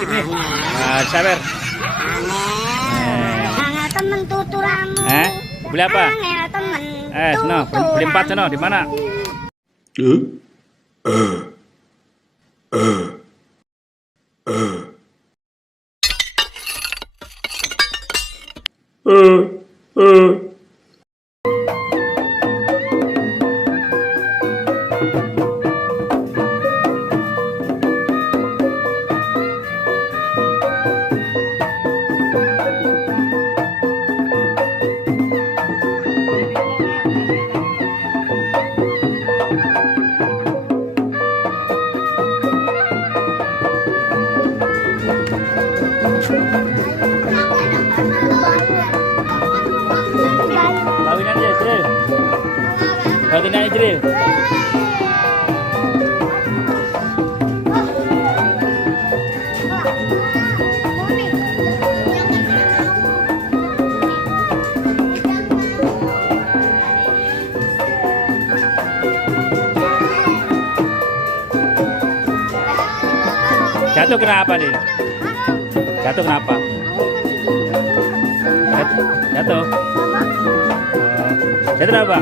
skip nih. Sabar. Temen tuturamu. Beli apa? Temen. Sono, beli 4 sono, di mana? Kawinan aja, Jril. Kawinan aja, Jril. Jatuh kenapa nih? Jatuh kenapa? Jatuh. Jatuh kenapa?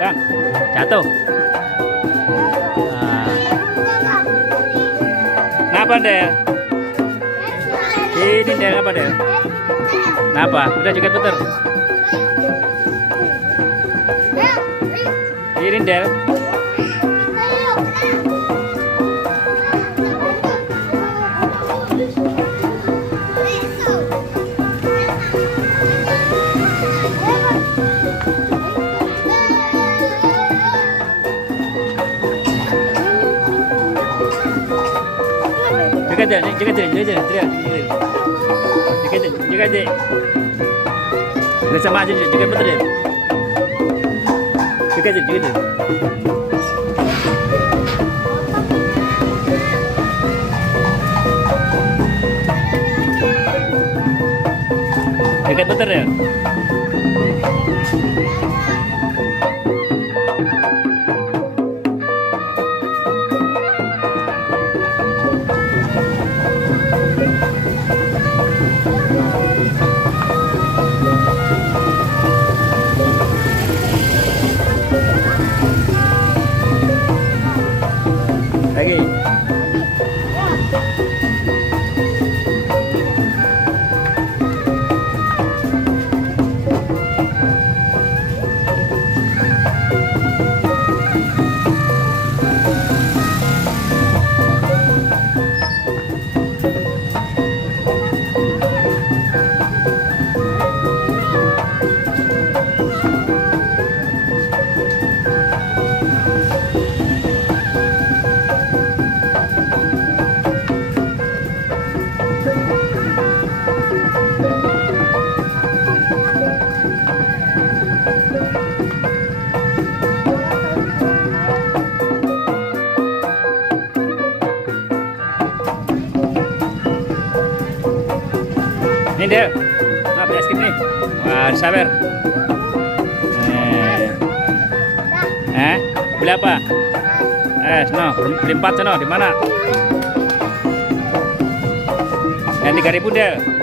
Bang, jatuh. Kenapa deh? Ini deh apa deh? Kenapa? Udah juga puter. Ini deh. Jaga deh. Nggak sama aja, jaga betul deh. Jaga deh. Jaga betul ya. Lagi. Ini dia. Nah, beli es krim nih. Wah, sabar. Beli apa? Sono, beli 4 sono, di mana? Yang 3.000 deh.